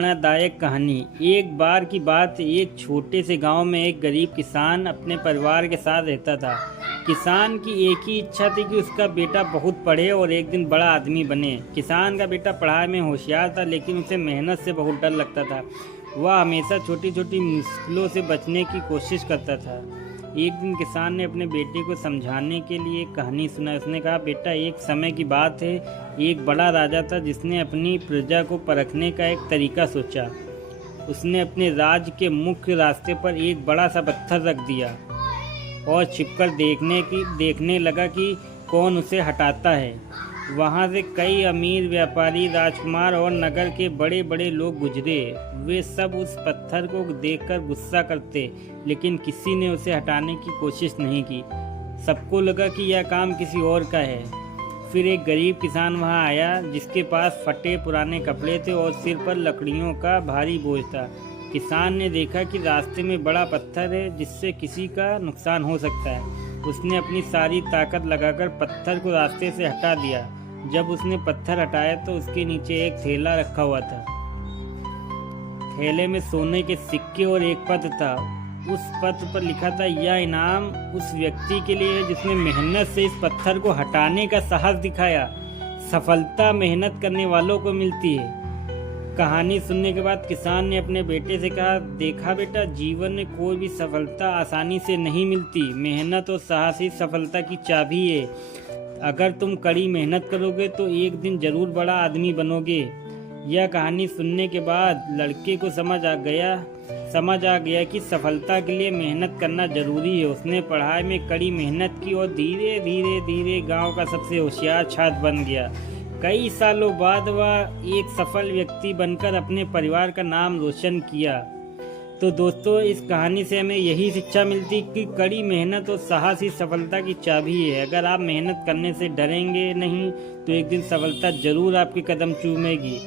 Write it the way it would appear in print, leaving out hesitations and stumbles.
प्रेरणादायक कहानी। एक बार की बात, एक छोटे से गांव में एक गरीब किसान अपने परिवार के साथ रहता था। किसान की एक ही इच्छा थी कि उसका बेटा बहुत पढ़े और एक दिन बड़ा आदमी बने। किसान का बेटा पढ़ाई में होशियार था, लेकिन उसे मेहनत से बहुत डर लगता था। वह हमेशा छोटी छोटी मुश्किलों से बचने की कोशिश करता था। एक दिन किसान ने अपने बेटे को समझाने के लिए एक कहानी सुनाई। उसने कहा, बेटा, एक समय की बात है, एक बड़ा राजा था जिसने अपनी प्रजा को परखने का एक तरीका सोचा। उसने अपने राज्य के मुख्य रास्ते पर एक बड़ा सा पत्थर रख दिया और छिपकर देखने लगा कि कौन उसे हटाता है। वहाँ से कई अमीर व्यापारी, राजकुमार और नगर के बड़े बड़े लोग गुजरे। वे सब उस पत्थर को देखकर गुस्सा करते, लेकिन किसी ने उसे हटाने की कोशिश नहीं की। सबको लगा कि यह काम किसी और का है। फिर एक गरीब किसान वहाँ आया, जिसके पास फटे पुराने कपड़े थे और सिर पर लकड़ियों का भारी बोझ था। किसान ने देखा कि रास्ते में बड़ा पत्थर है, जिससे किसी का नुकसान हो सकता है। उसने अपनी सारी ताकत लगाकर पत्थर को रास्ते से हटा दिया। जब उसने पत्थर हटाया तो उसके नीचे एक थैला रखा हुआ था। थैले में सोने के सिक्के और एक पत्र था। उस पत्र पर लिखा था, यह इनाम उस व्यक्ति के लिए है जिसने मेहनत से इस पत्थर को हटाने का साहस दिखाया। सफलता मेहनत करने वालों को मिलती है। कहानी सुनने के बाद किसान ने अपने बेटे से कहा, देखा बेटा, जीवन में कोई भी सफलता आसानी से नहीं मिलती। मेहनत और साहस ही सफलता की चाबी है। अगर तुम कड़ी मेहनत करोगे तो एक दिन जरूर बड़ा आदमी बनोगे। यह कहानी सुनने के बाद लड़के को समझ आ गया कि सफलता के लिए मेहनत करना जरूरी है। उसने पढ़ाई में कड़ी मेहनत की और धीरे धीरे गांव का सबसे होशियार छात्र बन गया। कई सालों बाद वह एक सफल व्यक्ति बनकर अपने परिवार का नाम रोशन किया। तो दोस्तों, इस कहानी से हमें यही शिक्षा मिलती कि कड़ी मेहनत और साहस ही सफलता की चाबी है। अगर आप मेहनत करने से डरेंगे नहीं तो एक दिन सफलता जरूर आपके कदम चूमेगी।